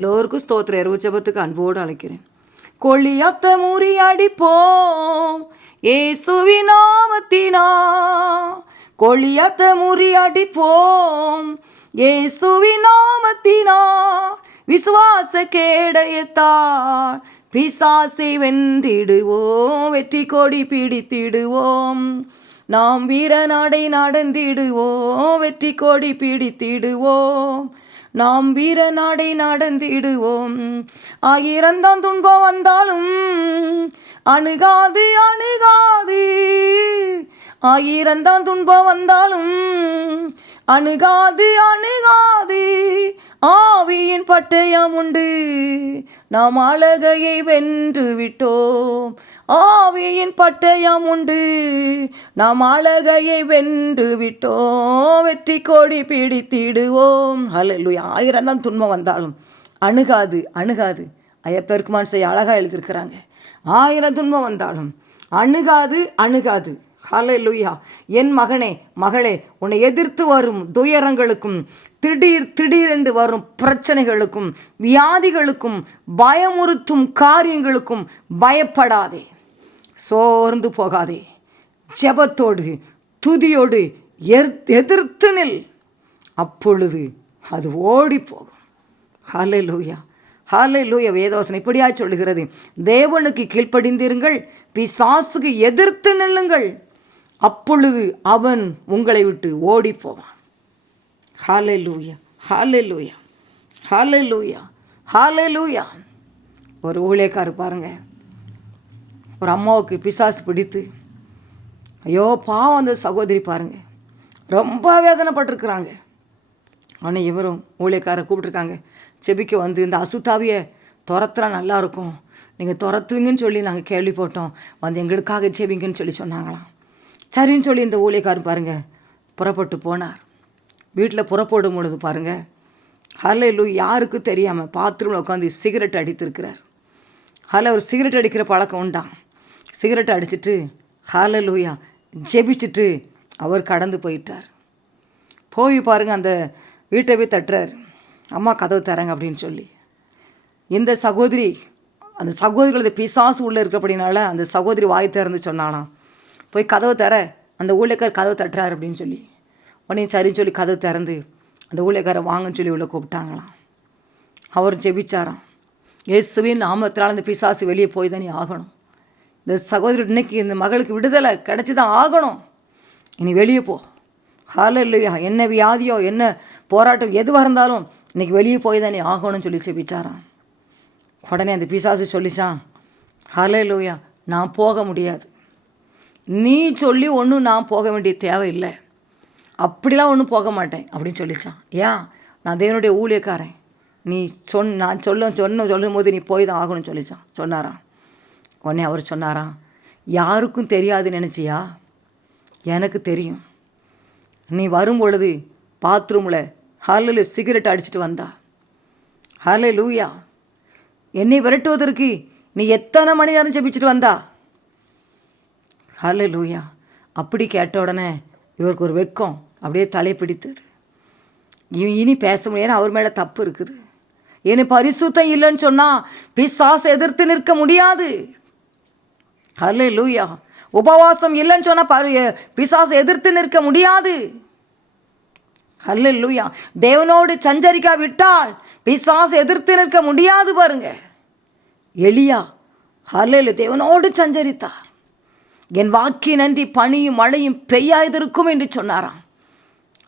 எல்லோருக்கும் ஸ்தோத்திர இரவு ஜெபத்துக்கு அன்போடு அழைக்கிறேன். கொள்ளியத்த முறியடிப்போம் இயேசுவின் நாமத்தினா, கொள்ளியத்த முறியடிப்போம் இயேசுவின் நாமத்தினா, விசுவாச கேடயத்தால் பிசாசை வென்றிடுவோம், வெற்றி கொடி பிடித்திடுவோம். நாம் வீரநடை நடந்திடுவோம், வெற்றி கொடி பிடித்திடுவோம். நாம் வீரநடை நடந்திடுவோம். 1000 துன்பம் வந்தாலும் அணுகாது அணுகாது, 1000 துன்பம் வந்தாலும் அணுகாது அணுகாது. ஆவியின் பட்டயம் உண்டு, நாம் அழகையை வென்று விட்டோம். ஆவியின் பட்டயம் உண்டு, நாம் அழகையை வென்று விட்டோம், வெற்றி கொடி பிடித்திடுவோம். ஹல்லேலூயா. 1000 துன்பம் வந்தாலும் அணுகாது அணுகாது. ஐயப்பெருக்குமான் செய்ய அழகாக எழுதியிருக்கிறாங்க. 1000 துன்பம் வந்தாலும் அணுகாது அணுகாது. ஹல்லேலூயா. என் மகனே மகளே, உன்னை எதிர்த்து வரும் துயரங்களுக்கும் திடீரென்று வரும் பிரச்சனைகளுக்கும் வியாதிகளுக்கும் பயமுறுத்தும் காரியங்களுக்கும் பயப்படாதே, சோர்ந்து போகாதே. ஜெபத்தோடு துதியோடு எதிர்த்து நில், அப்பொழுது அது ஓடி போகும். ஹல்லேலூயா ஹல்லேலூயா. வேதவசனம் இப்படியா சொல்லுகிறது, தேவனுக்கு கீழ்ப்படிந்திருங்கள், பிசாசுக்கு எதிர்த்து நில்லுங்கள், அப்பொழுது அவன் உங்களை விட்டு ஓடி போவான். ஹல்லேலூயா ஹல்லேலூயா ஹல்லேலூயா ஹல்லேலூயா. ஒரு ஊழியக்காரர் பாருங்க, ஒரு அம்மாவுக்கு பிசாசு பிடித்து, ஐயோ பாவம் அந்த சகோதரி பாருங்க ரொம்ப வேதனைப்பட்டிருக்கிறாங்க. ஆனால் இவரும் ஊழியக்காரரை கூப்பிட்ருக்காங்க, செபிக்க வந்து இந்த அசுத்தாவியை துரத்துறா நல்லாயிருக்கும், நீங்கள் துரத்துவீங்கன்னு சொல்லி நாங்கள் கேள்விப்பட்டோம், வந்து எங்களுக்காக செபிங்கன்னு சொல்லி சொன்னாங்களாம். சரின்னு சொல்லி இந்த ஊழியக்காரர் பாருங்கள் புறப்பட்டு போனார். வீட்டில் புறப்படும் பொழுது பாருங்கள், ஹல்லேலூயா, யாருக்கும் தெரியாமல் பாத்ரூமில் உட்காந்து சிகரெட் அடித்திருக்கிறார். ஒரு சிகரெட் அடிக்கிற பழக்கம் உண்டான். சிகரெட் அடிச்சுட்டு ஹல்லேலூயா ஜெபிச்சுட்டு அவர் கடந்து போயிட்டார். போய் பாருங்கள், அந்த வீட்டை போய் தட்டுறார், அம்மா கதவு தரங்க அப்படின்னு சொல்லி. இந்த சகோதரி, அந்த சகோதரிகளது பிசாசு உள்ளே இருக்கிறபடினால அந்த சகோதரி வாய் திறந்து சொன்னாலாம், போய் கதவை தர, அந்த ஊழியக்கார் கதவை தட்டுறாரு அப்படின்னு சொல்லி. உடனே சரின்னு சொல்லி கதவு திறந்து அந்த ஊழியக்காரை வாங்கன்னு சொல்லி உள்ள கூப்பிட்டாங்களாம். அவர் ஜெபிச்சாராம், இயேசுவின் நாமத்தினால் அந்த பிசாசு வெளியே போய் தானே ஆகணும். இந்த சகோதரி இன்னைக்கு இந்த மகளுக்கு விடுதலை கிடச்சி தான் ஆகணும், இனி வெளியே போ. ஹல்லேலூயா. என்ன வியாதியோ என்ன போராட்டம் எதுவாக இருந்தாலும் இன்றைக்கி வெளியே போய் தானே ஆகணும்னு சொல்லி ஜெபிச்சாராம். உடனே அந்த பிசாசு சொல்லிச்சான், ஹல்லேலூயா, நான் போக முடியாது, நீ சொல்லி ஒன்றும் நான் போக வேண்டிய தேவையில்லை, அப்படிலாம் ஒன்றும் போக மாட்டேன் அப்படின்னு சொல்லிச்சான். ஏன், நான் தேவனுடைய ஊழியக்காரன், நீ நான் சொல்லும் போது நீ போய் தான் ஆகணும்னு சொன்னாராம். உடனே அவர் சொன்னாராம், யாருக்கும் தெரியாதுன்னு நினச்சியா, எனக்கு தெரியும். நீ வரும் பொழுது பாத்ரூமில் ஹல்லேலூயா சிகரெட் அடிச்சுட்டு வந்தா, ஹல்லேலூயா, என்னை விரட்டுவதற்கு நீ எத்தனை மணி நேரம் ஜெபிச்சுட்டு வந்தா, ஹல்லேலூயா. அப்படி கேட்ட உடனே இவருக்கு ஒரு வெட்கம் அப்படியே தலை பிடித்தது. இனி பேச முடியாது, அவர் மேலே தப்பு இருக்குது. ஏன்னு பரிசுத்தம் இல்லைன்னு சொன்னால் பிசாசை எதிர்த்து நிற்க முடியாது. ஹல்லேலூயா. உபவாசம் இல்லைன்னு சொன்னால் பிசாசை எதிர்த்து நிற்க முடியாது. ஹல்லேலூயா. தேவனோடு சஞ்சரிக்கா விட்டால் பிசாசை எதிர்த்து நிற்க முடியாது. பாருங்க, எலியா ஹல்லேலூயா தேவனோடு சஞ்சரித்தார். என் வாக்கி நன்றி பனியும் மழையும் பெய்யாதிருக்கும் என்று சொன்னாராம்.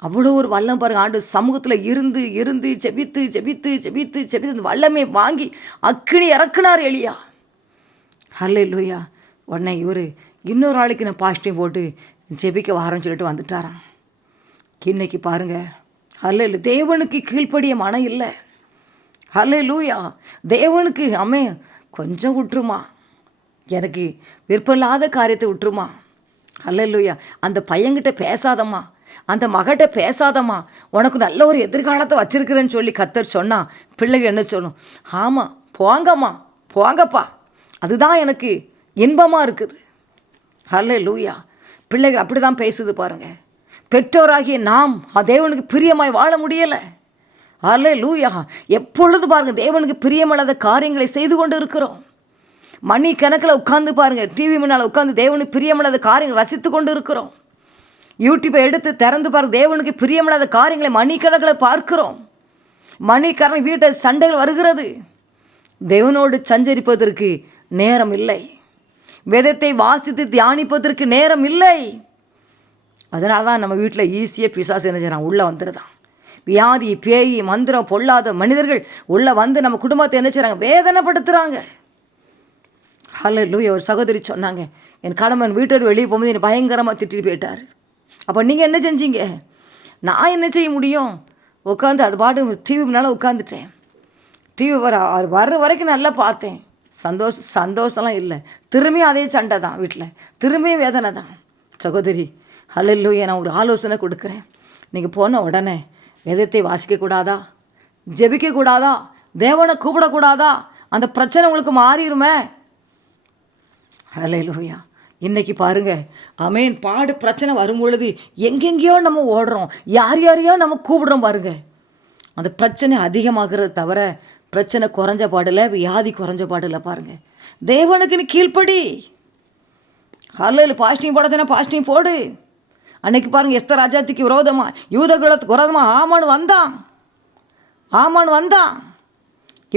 அவ்வளோ ஒரு வல்லம் பாருங்க. ஆண்டு சமூகத்தில் இருந்து இருந்து ஜெபித்து ஜெபித்து ஜெபித்து ஜெபித்து அந்த வல்லமே வாங்கி அக்கினி இறக்குனார் எலியா. ஹல்லேலூயா. உடனே இவர் இன்னொரு ஆளுக்கு நான் பாஸ்டையும் போட்டு ஜெபிக்க வாரன்னு சொல்லிட்டு வந்துட்டாராம். இன்னைக்கு பாருங்கள், ஹல்லேலூயா, தேவனுக்கு கீழ்ப்படிய மனம் இல்லை. ஹல்லேலூயா. தேவனுக்கு அம்மே கொஞ்சம் விட்டுருமா, எனக்கு விருப்பமில்லாத காரியத்தை விட்டுருமா. ஹல்லேலூயா. அந்த பையன்கிட்ட பேசாதம்மா, அந்த மகிட்ட பேசாதம்மா, உனக்கு நல்ல ஒரு எதிர்காலத்தை வச்சிருக்கிறேன்னு சொல்லி கர்த்தர் சொன்னால் பிள்ளைகள் என்ன சொல்லும், ஆமாம் போங்கம்மா போங்கப்பா, அதுதான் எனக்கு இன்பமாக இருக்குது. ஹல்லேலூயா. பிள்ளைகள் அப்படி தான் பேசுது பாருங்கள். பெற்றோராகிய நாம் தேவனுக்கு பிரியமாய் வாழ முடியலை. அல்லேலூயா. எப்பொழுது பாருங்கள் தேவனுக்கு பிரியமில்லாத காரியங்களை செய்து கொண்டு இருக்கிறோம். மணி கணக்கில் உட்காந்து பாருங்கள், டிவி முன்னால் உட்காந்து தேவனுக்கு பிரியமில்லாத காரியங்கள் ரசித்து கொண்டு இருக்கிறோம். யூடியூப்பை எடுத்து திறந்து பாருங்கள், தேவனுக்கு பிரியமில்லாத காரியங்களை மணிக்கணக்கில் பார்க்கிறோம். மணிக்கணக்கில் வீட்டை சண்டைகள் வருகிறது. தேவனோடு சஞ்சரிப்பதற்கு நேரம் இல்லை. வேதத்தை வாசித்து தியானிப்பதற்கு நேரம் இல்லை. அதனால தான் நம்ம வீட்டில் ஈஸியாக பிசாசு என்ன செய்யறான், உள்ளே வந்துடுதான். வியாதி, பேய், மந்திரம், பொல்லாத மனிதர்கள் உள்ளே வந்து நம்ம குடும்பத்தை என்ன செய்கிறாங்க, வேதனைப்படுத்துகிறாங்க. ஹல்லேலூயா. ஒரு சகோதரி சொன்னாங்க, என் கணவன் வீட்டோடு வெளியே போகும்போது என்னை பயங்கரமாக திட்டிட்டு போயிட்டார். அப்போ நீங்கள் என்ன செஞ்சீங்க? நான் என்ன செய்ய முடியும்? உட்காந்து அது பாட்டு டிவி முன்னால் உட்காந்துட்டேன். டிவி வர்ற வரைக்கும் நல்லா பார்த்தேன். சந்தோஷம்லாம் இல்லை. திரும்பியும் அதே சண்டை தான் வீட்டில், திரும்பியும் வேதனை தான். சகோதரி, ஹல்லேலூயா, நான் ஒரு ஆலோசனை கொடுக்குறேன். நீங்கள் போன உடனே வேதத்தை வாசிக்கக்கூடாதா? ஜெபிக்கக்கூடாதா? தேவனை கூப்பிடக்கூடாதா? அந்த பிரச்சனை உங்களுக்கு மாறிடுமே. ஹல்லேலூயா. இன்றைக்கி பாருங்கள், ஆமென், பிரச்சனை வரும்பொழுது எங்கெங்கேயோ நம்ம ஓடுறோம், யாரையோ நம்ம கூப்பிடுறோம் பாருங்கள். அந்த பிரச்சனை அதிகமாகிறது தவிர பிரச்சனை குறைஞ்ச பாடில்லை, வியாதி குறைஞ்ச பாடில்லை. பாருங்கள், தேவனுக்குன்னு கீழ்ப்படி. ஹல்லேலூயா. பாஸ்டிங் போட சொன்னால் பாஸ்டிங் போடு. அன்னைக்கு பாருங்கள், எஸ்தர் ராஜாத்திக்கு விரோதமாக, யூத குலத்துக்கு விரோதமாக ஆமான் வந்தான்.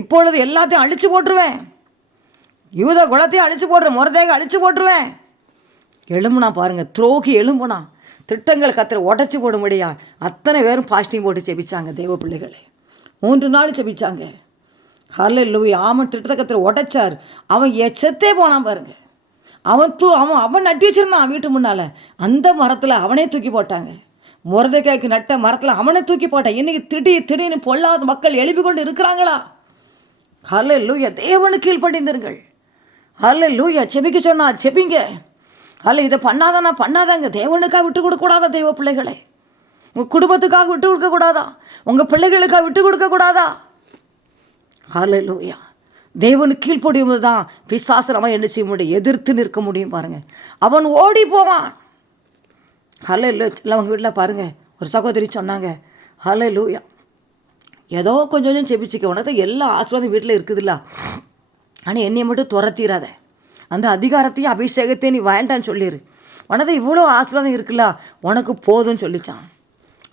இப்பொழுது எல்லாத்தையும் அழிச்சு போட்டுருவேன், யூத குலத்தையும் அழிச்சு போட்டுருவேன், மொர்தேகாயை அழிச்சு போட்டுருவேன். எழும்புனா பாருங்கள், துரோகி எழும்புனா. திட்டங்கள் கத்திர உடச்சி போடும்படியா அத்தனை பேரும் பாஸ்டிங் போட்டு செபிச்சாங்க. தெய்வ பிள்ளைகளே 3 நாள் செபிச்சாங்க. ஹல்லேலூயா. ஆமன் திட்டத்தை கத்திர உடைச்சார். அவன் செத்தே போனான் பாருங்கள். அவன் நட்டி வச்சிருந்தான் வீட்டு முன்னால். அந்த மரத்தில் அவனே தூக்கி போட்டாங்க. மொர்தேகாய்க்கு நட்ட மரத்தில் அவனை தூக்கி போட்டான். இன்றைக்கி திடீர்னு பொல்லாத மக்கள் எழுப்பி கொண்டு இருக்கிறாங்களா? ஹல்லேலூயா. தேவனுக்கு கீழ்ப்படிந்திருங்கள். ஹல்லேலூயா. செபிக்க சொன்னா செபிங்க. இதை பண்ணாதாங்க. தேவனுக்காக விட்டு கொடுக்கக்கூடாதா? தெய்வ பிள்ளைகளை உங்கள் குடும்பத்துக்காக விட்டு கொடுக்கக்கூடாதா? உங்கள் பிள்ளைகளுக்காக விட்டு கொடுக்கக்கூடாதா? ஹல்லேலூயா. தேவனுக்கு கீழ்ப்படியும் தான் பிசாசு அவன் என்ன செய்ய முடியும், எதிர்த்து நிற்க முடியும். பாருங்கள், அவன் ஓடி போவான். ஹல்லேலூயா. அவங்க வீட்டில் பாருங்கள், ஒரு சகோதரி சொன்னாங்க, ஹல்லேலூயா, ஏதோ கொஞ்சம் செபிச்சிக்க, உனக்கு எல்லா ஆசீர்வாதம் வீட்டில் இருக்குதுல்ல, ஆனால் என்னையை மட்டும் துரத்திடாத, அந்த அதிகாரத்தையும் அபிஷேகத்தையும் நீ வேண்டான்னு சொல்லிடு, உனக்கு இவ்வளோ ஆசீர்வாதம் இருக்குல்ல, உனக்கு போதும்னு சொல்லிச்சான்.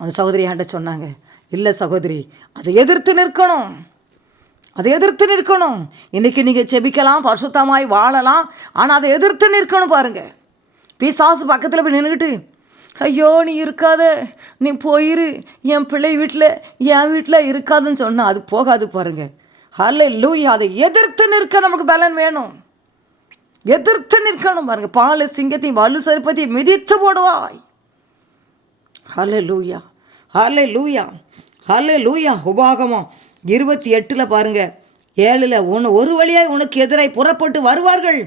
அந்த சகோதரி என்கிட்ட சொன்னாங்க, இல்லை சகோதரி, அதை எதிர்த்து நிற்கணும். இன்றைக்கி நீங்கள் செபிக்கலாம், பரிசுத்தமாய் வாழலாம், ஆனால் அதை எதிர்த்து நிற்கணும். பாருங்கள், பிசாசு பக்கத்தில் போய் நின்றுக்கிட்டு, ஐயோ நீ இருக்காத, நீ போயிரு, என் பிள்ளை என் வீட்டில் இருக்காதுன்னு சொன்னால் அது போகாது. பாருங்கள், ஹல்லேலூயா. அதை எதிர்த்து நிற்க நமக்கு பலன் வேணும். எதிர்த்து நிற்கணும். பாருங்கள், பால் சிங்கத்தையும் வலு சர்ப்பத்தையும் மிதித்து போடுவாய். ஹல்லேலூயா. உபாகமம் 28 பாருங்கள், 7 ஒரு வழியாக உனக்கு எதிராக புறப்பட்டு வருவார்கள்,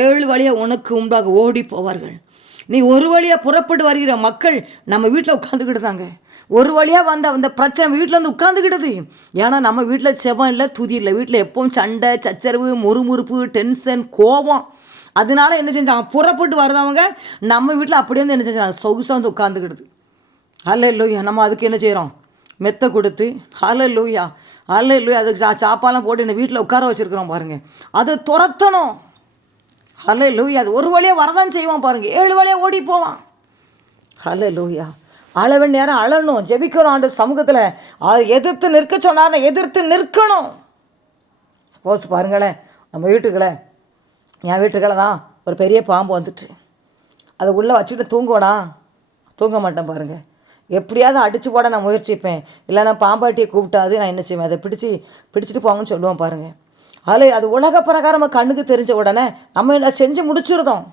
7 வழியாக உனக்கு முன்பாக ஓடி போவார்கள். நீ ஒரு வழியாக புறப்பட்டு வருகிற மக்கள் நம்ம வீட்டில் உட்காந்துக்கிட்டுதாங்க. ஒரு வழியாக அந்த பிரச்சனை வீட்டில் வந்து உட்காந்துக்கிடுது. ஏன்னா நம்ம வீட்டில் செபம் இல்லை, துதி இல்லை. வீட்டில் எப்பவும் சண்டை, சச்சரவு, முறுமுறுப்பு, டென்ஷன், கோபம். அதனால என்ன செஞ்சாங்க, புறப்பட்டு வருதவங்க நம்ம வீட்டில் அப்படியே வந்து என்ன செஞ்சாங்க, சொகுசாக வந்து உட்காந்துக்கிடுது. ஹல்லேலூயா. நம்ம அதுக்கு என்ன செய்கிறோம், மெத்தை கொடுத்து, ஹல்லேலூயா, அதுக்கு சாப்பாலாம் போட்டு என்ன வீட்டில் உட்கார வச்சுருக்கிறோம். பாருங்கள், அதை துரத்தணும். ஹல்லேலூயா. அது ஒரு வழியாக வரதான் செய்வான். பாருங்கள், 7 வழியாக ஓடி போவான். ஹல்லேலூயா. அளவன் நேரம் அழணும், ஜெபிக்கிறோம் ஆண்டு சமூகத்தில். அதை எதிர்த்து நிற்க சொன்னார்னா எதிர்த்து நிற்கணும். சப்போஸ் பாருங்களேன், நம்ம என் வீட்டுக்களை தான் ஒரு பெரிய பாம்பு வந்துட்டு, அதை உள்ளே வச்சுக்கிட்டு தூங்க மாட்டேன். பாருங்கள், எப்படியாவது அடித்து போட நான் முயற்சிப்பேன். இல்லைனா பாம்பாட்டியை கூப்பிட்டாது நான் என்ன செய்வேன், அதை பிடிச்சிட்டு போங்கன்னு சொல்லுவோம். பாருங்கள், அது உலக பிரகாரம் கண்ணுக்கு தெரிஞ்ச உடனே நம்ம என்ன செஞ்சு முடிச்சுருதோம்.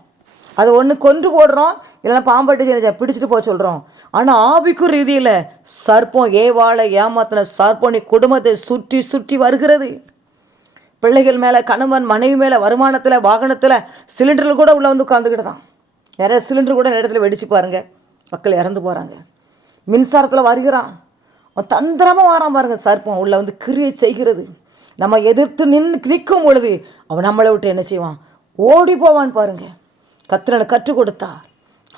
அது ஒன்று கொன்று போடுறோம், இல்லைன்னா பாம்பாட்டி பிடிச்சிட்டு போக சொல்கிறோம். ஆனால் ஆவிக்கு ரீதியில் சர்ப்பம், ஏவாளை ஏமாத்தின சர்ப்பம் குடும்பத்தை சுற்றி வருகிறது. பிள்ளைகள் மேலே, கணவன் மனைவி மேலே, வருமானத்தில், வாகனத்தில், சிலிண்டரில் கூட உள்ளே வந்து உட்காந்துக்கிட்டு தான். நிறைய சிலிண்டர் கூட நேரத்தில் வெடிச்சு பாருங்கள், மக்கள் இறந்து போகிறாங்க. மின்சாரத்தில் வருகிறான், அவன் தந்திரமாக வரான். பாருங்கள், சர்ப்பம் உள்ளே வந்து கிரியை செய்கிறது. நம்ம எதிர்த்து நிற்கும் பொழுது அவன் நம்மளை விட்டு என்ன செய்வான், ஓடி போவான். பாருங்கள், கர்த்தர் கற்றுக் கொடுத்தார்.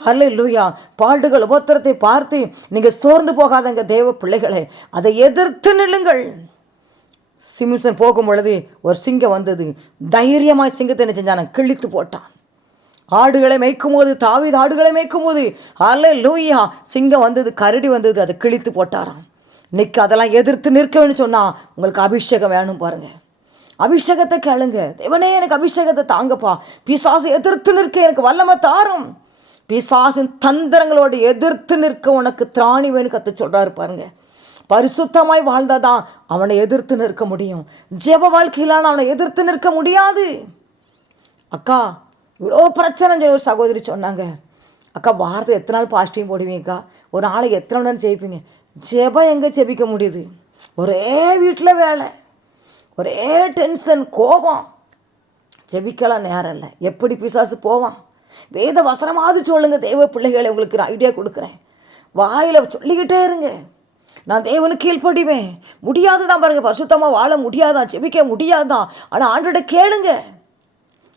ஹல்லேலூயா. பாடுகள் உபத்திரத்தை பார்த்து நீங்கள் சோர்ந்து போகாதங்க தேவ பிள்ளைகளே, அதை எதிர்த்து நில்லுங்கள். சிம்சன் போகும் பொழுது ஒரு சிங்கம் வந்தது. தைரியமாய் சிங்கத்தை என்ன செஞ்சான்? கிழித்து போட்டான். ஆடுகளை மேய்க்கும் போது, தாவீது ஆடுகளை மேய்க்கும் போது, ஹல்லேலூயா, சிங்கம் வந்தது, கரடி வந்தது, அதை கிழித்து போட்டாராம். இன்னைக்கு அதெல்லாம் எதிர்த்து நிற்கணும்னு சொன்னால் உங்களுக்கு அபிஷேகம் வேணும் பாருங்க. அபிஷேகத்தை கேளுங்க. தேவனே எனக்கு அபிஷேகத்தை தாங்கப்பா, பிசாசை எதிர்த்து நிற்க எனக்கு வல்லமை தாரும். பிசாசின் தந்திரங்களோடு எதிர்த்து நிற்க உனக்கு திராணி வேணும் கற்று சொல்கிறாரு பாருங்க. பரிசுத்தமாய் வாழ்ந்தாதான் அவனை எதிர்த்து நிற்க முடியும். ஜெப வாழ்க்கையிலான அவனை எதிர்த்து நிற்க முடியாது. அக்கா இவ்வளோ பிரச்சனை சொல்லி ஒரு சகோதரி சொன்னாங்க. அக்கா வாரத்தை எத்தனை நாள் பாஸ்டிங் போடுவீங்கக்கா, ஒரு நாளைக்கு எத்தனை மணி நேரம் ஜெயிப்பீங்க? ஜெபம் எங்கே ஜெபிக்க முடியுது? ஒரே வீட்டில் வேலை, ஒரே டென்ஷன், கோபம். ஜெபிக்கலாம் நேரம் இல்லை. எப்படி பிசாசு போவான்? வேத வசனமாவது சொல்லுங்க தேவ பிள்ளைகளை, உங்களுக்கு நான் ஐடியா கொடுக்குறேன். வாயில் சொல்லிக்கிட்டே இருங்க, நான் தேவனுக்கு கீழ்ப்படிவேன். முடியாது தான் பாருங்கள், பரிசுத்தமாக வாழ முடியாதான், ஜெபிக்க முடியாதான். ஆனால் ஆண்டோட கேளுங்க,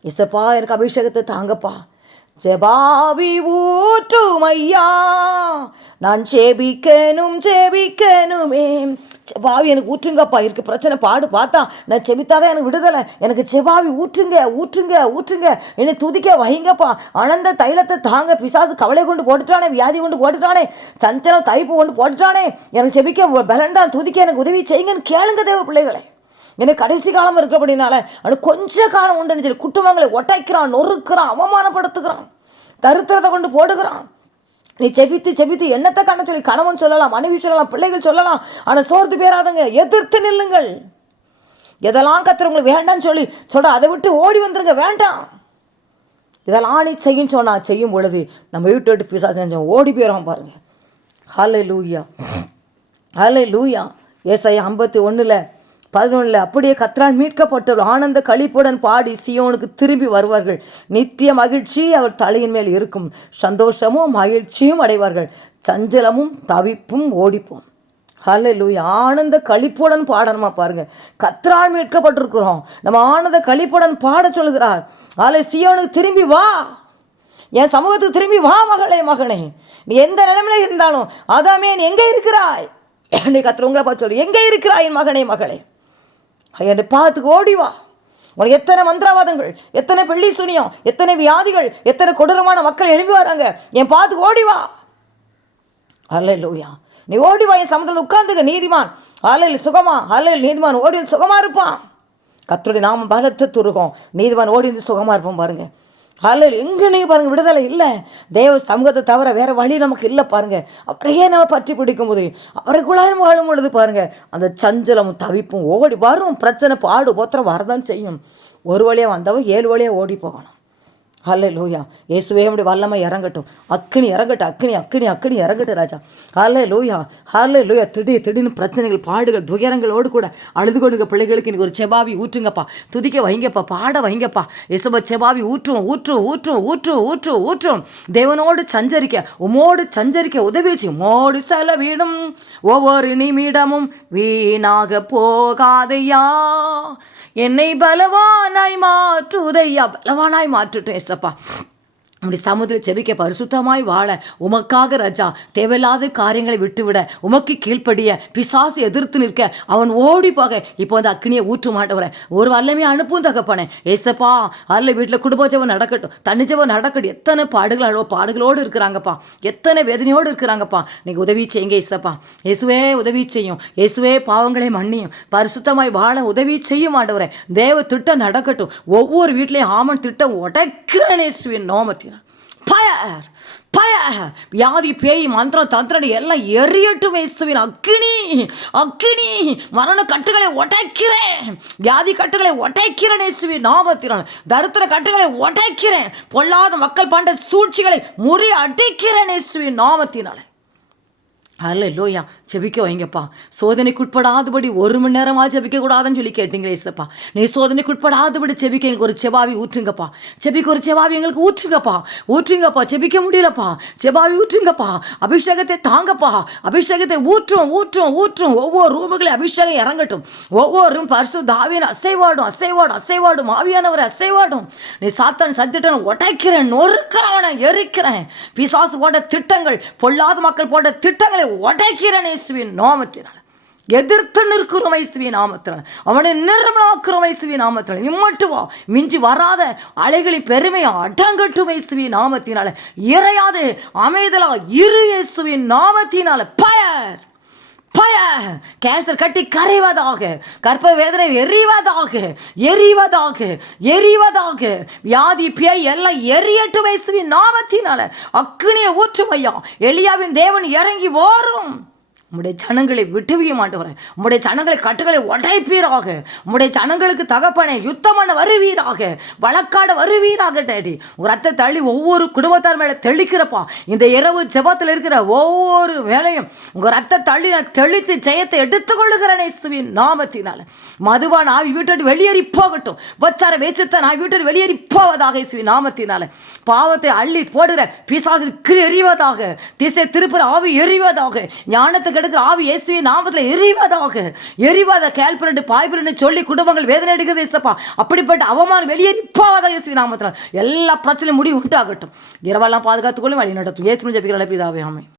இசப்பா எனக்கு அபிஷேகத்தை தாங்கப்பா, ஜெபாவி ஊற்றும் ஐயா, நான் ஜெபிக்கணுமே, ஜெபாவி எனக்கு ஊற்றுங்கப்பா. இருக்கு பிரச்சனை பாடு பார்த்தா நான் செபித்தாதான் எனக்கு விடுதலை. எனக்கு ஜெபாவி ஊற்றுங்க ஊற்றுங்க ஊற்றுங்க, என்னை துதிக்க வைங்கப்பா. ஆனந்த தைலத்தை தாங்க. பிசாசு கவலை கொண்டு போட்டுட்டானே, வியாதி கொண்டு போட்டுட்டானே, சஞ்சலம் தைப்பு கொண்டு போட்டுட்டானே, எனக்கு செபிக்க பலன் தான், துதிக்க எனக்கு உதவி செய்யுங்கன்னு கேளுங்க தேவ பிள்ளைகளை. எனக்கு கடைசி காலம் இருக்கு அப்படின்னால அது கொஞ்ச காலம் உண்டுன்னு சொல்லி குட்டுவாங்களை ஒட்டைக்கிறான், நொறுக்கிறான், அவமானப்படுத்துகிறான், தரித்திரத்தை கொண்டு போடுகிறான். நீ செபித்து செபித்து என்னத்தை காண சொல்லி கணவன் சொல்லலாம், மனைவி சொல்லலாம், பிள்ளைகள் சொல்லலாம். ஆனால் சோர்ந்து பேராதங்க, எதிர்த்து நில்லுங்கள். எதெல்லாம் கத்துறவங்களுக்கு வேண்டான்னு சொல்லி சொல்ற அதை விட்டு ஓடி வந்துருங்க, வேண்டாம். இதெல்லாம் நீ செய்யும் சொன்னா செய்யும் பொழுது நம்ம வீட்டு விட்டு பிசாசு செஞ்சோம் ஓடி போயிடும் பாருங்க. ஹல்லேலூயா, ஹல்லேலூயா. ஏசாயா 51:11 அப்படியே கர்த்தரால் மீட்கப்பட்டவள் ஆனந்த களிப்புடன் பாடி சியோனுக்கு திரும்பி வருவார்கள். நித்திய மகிழ்ச்சி அவர் தலையின் மேல் இருக்கும், சந்தோஷமும் மகிழ்ச்சியும் அடைவார்கள், சஞ்சலமும் தவிப்பும் ஓடிப்போம். ஹல்லேலூயா. ஆனந்த களிப்புடன் பாடணுமா பாருங்க. கர்த்தரால் மீட்கப்பட்டிருக்கிறோம், நம்ம ஆனந்த களிப்புடன் பாட சொல்கிறார். சியோனுக்கு திரும்பி வா, என் சமூகத்துக்கு திரும்பி வா மகளே, மகனே. நீ எந்த நிலைமையில இருந்தாலும் அதாமே நீ எங்கே இருக்கிறாய்? நீ கர்த்தர் உங்களை பார்த்து சொல்லு, எங்கே இருக்கிறாய் என் மகனே மகளே? என்னை பார்த்துக்கு ஓடிவா. உனக்கு எத்தனை மந்திரவாதங்கள், எத்தனை பெள்ளி சுனியம், எத்தனை வியாதிகள், எத்தனை கொடூரமான மக்கள் எழுப்பி வராங்க, என் பார்த்துக்கு ஓடிவா. ஹல்லேலூயா. நீ ஓடிவா, என் சமூகத்தில் உட்கார்ந்துக்க. நீதிமான் ஹல்லேலூயா சுகமா, ஹல்லேலூயா நீதிமான் ஓடி சுகமா இருப்பான். கர்த்தருடைய நாமம் பலத்த துருகம், நீதிமான் ஓடி வந்து சுகமா இருப்பான் பாருங்க. ஹல்லேலூயா. எங்கே நீங்கள் பாருங்கள் விடுதலை இல்லை. தேவ சமூகத்தை தவிர வேறு வழி நமக்கு இல்லை பாருங்கள். அவரையே நம்ம பற்றி பிடிக்கும் போது, அவருக்குள்ளாரும் வாழும் பொழுது பாருங்கள், அந்த சஞ்சலமும் தவிப்பும் ஓடி வரும். பிரச்சனை பாடு போத்திரம் வரதான் செய்யும். ஒரு வழியாக வந்தவன் 7 வழியாக ஓடி போகணும். ஹல்லேலூயா. இயேசுவே உம்முடைய வல்லமை இறங்கட்டும், அக்கினி இறங்கட்டும், அக்கினி அக்கினி அக்கினி இறங்கட்டும் ராஜா. ஹல்லேலூயா, ஹல்லேலூயா. திடீர்னு பிரச்சனைகள், பாடுகள், துயரங்களோடு கூட அழுது கொடுங்க பிள்ளைகளுக்கு இன்னைக்கு ஒரு செபாவி ஊற்றுங்கப்பா, துதிக்க வைங்கப்பா, பாட வைங்கப்பா. இயேசுவ செபாவி ஊற்றும் ஊற்றும் ஊற்றும் ஊற்றும் ஊற்றும் ஊற்றும். தேவனோடு சஞ்சரிக்க, உமோடு சஞ்சரிக்க உதவி செய்யும். உமோடு செலவிடும் ஒவ்வொரு நிமிடமும் வீணாக போகாதையா, என்னை பலவானாய் மாற்றுதையா. பலவானாய் மாற்றுட்டேன் ஏசப்பா. அப்படி சமுதிர செபிக்க பரிசுத்தமாய் வாழ உமக்காக ராஜா தேவையில்லாத காரியங்களை விட்டுவிட, உமக்கு கீழ்ப்படிய, பிசாசு எதிர்த்து நிற்க, அவன் ஓடி போக இப்போ வந்து அக்னியை ஊற்று மாட்டவரேன். ஒரு வல்லமையை அனுப்பும் தகப்பனே ஏசப்பா. அல்ல வீட்டில் குடும்ப ஜெபம் நடக்கட்டும், தனி ஜெபம் நடக்கட்டும். எத்தனை பாடுகளோடு இருக்கிறாங்கப்பா, எத்தனை வேதனையோடு இருக்கிறாங்கப்பா. நீங்கள் உதவி செய்யுங்க ஏசப்பா. இயேசுவே உதவி செய்யும், இயேசுவே பாவங்களை மன்னியும், பரிசுத்தமாய் வாழ உதவி செய்யும் ஆண்டவரே. தேவ திட்டம் நடக்கட்டும். ஒவ்வொரு வீட்லேயும் ஆமன் திட்டம் உடைக்கிறேன் இயேசுவின் நாமத்தில். பயர் பயர் வியாதி பேய் மந்திரம் தந்திரடி எல்லாம் எரியட்டும் இயேசுவின் அக்கினி அக்கினி. மரண கட்டுகளை உடைக்கிறேன், வியாதி கட்டுகளை உடைக்கிறேன் இயேசுவின் நாமத்தினால். தரித்திர கட்டுகளை உடைக்கிறேன், பொல்லாத மக்கள் பண்ட சூழ்ச்சிகளை முறி அடிக்கிறேன் இயேசுவின் நாமத்தினால. அல்லேலூயா. ஜெபிக்க வைங்கப்பா. சோதனைக்குட்படாதபடி 1 மணி நேரமா ஜெபிக்க கூடாதுன்னு சொல்லி கேட்டீங்களே ஏசப்பா. நீ சோதனைக்குட்படாதபடி ஜெபிக்க எங்களுக்கு ஒரு செபாவி ஊற்றுங்கப்பா. ஜெபிக்க ஒரு செபாவி எங்களுக்கு ஊற்றுங்கப்பா. ஊற்றுங்கப்பா. ஜெபிக்க முடியலப்பா. செபாவி ஊற்றுங்கப்பா. அபிஷேகத்தை தாங்கப்பா. அபிஷேகத்தை ஊற்றும் ஊற்றும் ஊற்றும். ஒவ்வொரு ரூமுகளையும் அபிஷேகம் இறங்கட்டும். ஒவ்வொரு ரூம் பரிசுத்த ஆவியான அசைவாடும் அசைவாடும் அசைவாடும். ஆவியானவரை அசைவாடும். நீ சாத்தான் சத்திட்டன் உடைக்கிறேன், நொறுக்கிறவனை எரிக்கிறேன். பிசாசு போட்ட திட்டங்கள், பொல்லாத மக்கள் போட்ட திட்டங்களை உடைக்கிறேன் இயேசுவின் நாமத்தினால். எதிர்த்து நிற்கிறோம் இயேசுவின் நாமத்தினால். அவனை நிர்மலாக்குறோம் இயேசுவின் நாமத்தினால். இம்மட்டு வா, மிஞ்சி வராத அலைகளின் பெருமையை அடங்கட்டும் இயேசுவின் நாமத்தினால. இறையாது அமைதலா இரு இயேசுவின் நாமத்தினால. பயர் பயர் கேன்சர் கட்டி கரைவதாக, கற்ப வேதனை எரிவதாக எரிவதாக எரிவதாக. வியாதி பேய் எல்லாம் எரியட்டும் இயேசுவின் நாமத்தினால. அக்கினியை ஊற்றும் ஐயா. எலியாவின் தேவன் இறங்கி வரும். உம்முடைய ஜனங்களை விட்டுவிய மாட்டவரே. உம்முடைய ஜனங்களை கட்டுகளை உடைப்பீராக. உம்முடைய ஜனங்களுக்கு தகப்பனை யுத்தம் பண்ண வருவீராக, வழக்காட வருவீராக. டேடி ஒரு ரத்த தள்ளி ஒவ்வொரு குடும்பத்தார் மேலே தெளிக்கிறப்பா. இந்த இரவு ஜெபத்தில் இருக்கிற ஒவ்வொரு வேலையும் உங்கள் ரத்த தள்ளி நான் தெளித்து ஜெயத்தை எடுத்துக்கொள்ளுகிறேன் இயேசுவின் நாமத்தினால. மதுவான் ஆவி வீட்டு வெளியேறி போகட்டும். பச்சார வேசித்தான் ஆவி வீட்டு வெளியேறி போவதாக இயேசுவின் நாமத்தினால. பாவத்தை அள்ளி போடுகிற பிசாசுக்கு எரிவதாக. திசை திருப்புற ஆவி எரிவதாக. ஞானத்தை கெடுக்கிற ஆவி இயேசுவின் நாமத்தில் எரிவதாக எரிவாத. கேள்பிரண்டு பாய்பிரண்டு சொல்லி குடும்பங்கள் வேதனை எடுக்கிறது இயேசப்பா. அப்படிப்பட்ட அவமானம் வெளியேறி போவதாக இயேசுவின் நாமத்தில். எல்லா பிரச்சனையும் முடிவு உண்டாகட்டும். இரவெல்லாம் பாதுகாத்துக்கொள்ளும், வழி நடத்தும். இயேசு ஜெபிக்கிற பிதாவே, ஆமென்.